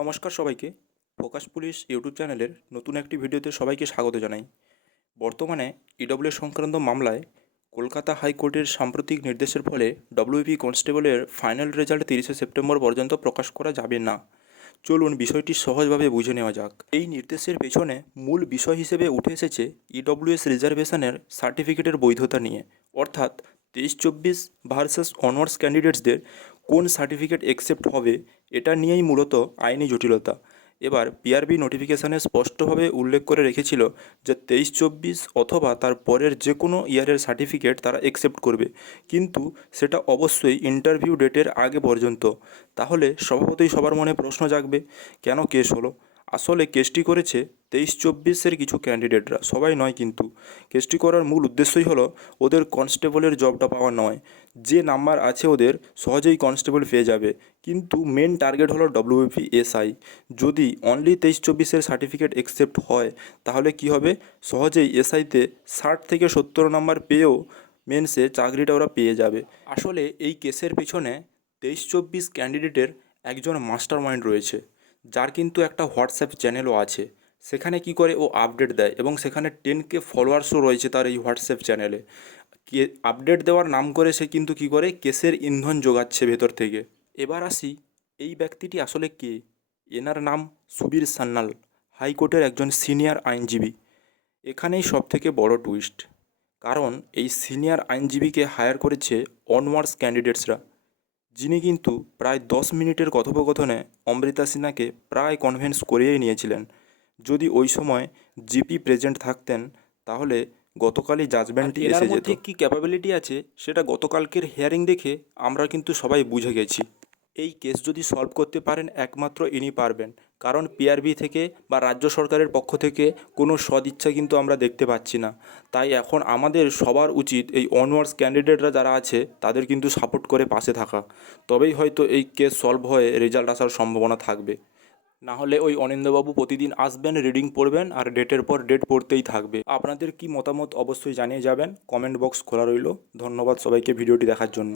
নমস্কার সবাইকে। Focus police YouTube চ্যানেলের নতুন একটি ভিডিওতে সবাইকে স্বাগত জানাই। বর্তমানে ইডব্লিউ সংক্রান্ত মামলায় কলকাতা হাইকোর্টের সাম্প্রতিক নির্দেশের ফলে ডব্লিউপি কনস্টেবলের ফাইনাল রেজাল্ট 30শে সেপ্টেম্বর পর্যন্ত প্রকাশ করা যাবে না। চলুন বিষয়টি সহজভাবে বুঝে নেওয়া যাক। এই নির্দেশের পেছনে মূল বিষয় হিসেবে উঠে এসেছে ইডব্লিউএস রিজার্ভেশনের সার্টিফিকেটের বৈধতা নিয়ে, অর্থাৎ 23-24 ভার্সেস অনার্স ক্যান্ডিডেটসদের কোন সার্টিফিকেট অ্যাকসেপ্ট হবে এটা নিয়েই মূলত আইনি জটিলতা। এবার পিআরবি নোটিফিকেশানে স্পষ্টভাবে উল্লেখ করে রেখেছিল যে 23-24 অথবা তার পরের যে কোনো ইয়ারের সার্টিফিকেট তারা অ্যাকসেপ্ট করবে, কিন্তু সেটা অবশ্যই ইন্টারভিউ ডেটের আগে পর্যন্ত। তাহলে স্বভাবতই সবার মনে প্রশ্ন জাগবে, কেন কেস হলো? আসলে কেসটি করেছে 23-24-এর কিছু ক্যান্ডিডেটরা, সবাই নয়। কিন্তু কেসটি করার মূল উদ্দেশ্যই হলো ওদের কনস্টেবলের জবটা পাওয়া নয়। যে নাম্বার আছে ওদের সহজেই কনস্টেবল পেয়ে যাবে, কিন্তু মেন টার্গেট হলো ডব্লিউপি এসআই। যদি অনলি 23-24-এর সার্টিফিকেট অ্যাকসেপ্ট হয় তাহলে কি হবে? সহজেই এসআইতে 60 থেকে 70 নাম্বার পেয়েও মেন্সে চাকরিটা ওরা পেয়ে যাবে। আসলে এই কেসের পিছনে 23-24 ক্যান্ডিডেটের একজন মাস্টার মাইন্ড রয়েছে, যার কিন্তু একটা হোয়াটসঅ্যাপ চ্যানেলও আছে। সেখানে কি করে ও আপডেট দেয় এবং সেখানে 10K ফলোয়ার্সও রয়েছে তার এই হোয়াটসঅ্যাপ চ্যানেলে। আপডেট দেওয়ার নাম করে সে কিন্তু কি করে কেসের ইন্ধন যোগাচ্ছে ভেতর থেকে। এবার আসি, এই ব্যক্তিটি আসলে কে? এনার নাম সুবীর সান্যাল, হাইকোর্টের একজন সিনিয়র আইনজীবী। এখানেই সবথেকে বড় টুইস্ট, কারণ এই সিনিয়র আইনজীবীকে হায়ার করেছে অনওয়ার্স ক্যান্ডিডেটসরা, যিনি কিন্তু প্রায় 10 মিনিটের কথোপকথনে অমৃতা সিনহাকে প্রায় কনভিন্স করিয়েই নিয়েছিলেন। যদি ওই সময় জিপি প্রেজেন্ট থাকতেন তাহলে গতকালই জাজমেন্টটি এসে যেত। কি ক্যাপাবিলিটি আছে সেটা গতকালকের হিয়ারিং দেখে আমরা কিন্তু সবাই বুঝে গেছি। এই কেস যদি সলভ করতে পারেন একমাত্র ইনি পারবেন, কারণ পিআরবি থেকে বা রাজ্য সরকারের পক্ষ থেকে কোনো সদিচ্ছা কিন্তু আমরা দেখতে পাচ্ছি না। তাই এখন আমাদের সবার উচিত এই অনওয়ার্স ক্যান্ডিডেটরা যারা আছে তাদের কিন্তু সাপোর্ট করে পাশে থাকা। তবেই হয়তো এই কেস সলভ হয়ে রেজাল্ট আসার সম্ভাবনা থাকবে। না হলে ওই অনিন্দ্যবাবু প্রতিদিন আসবেন, রিডিং পড়বেন আর ডেটের পর ডেট পড়তেই থাকবে। আপনাদের কি মতামত অবশ্যই জানিয়ে যাবেন, কমেন্ট বক্স খোলা রইল। ধন্যবাদ সবাইকে ভিডিওটি দেখার জন্য।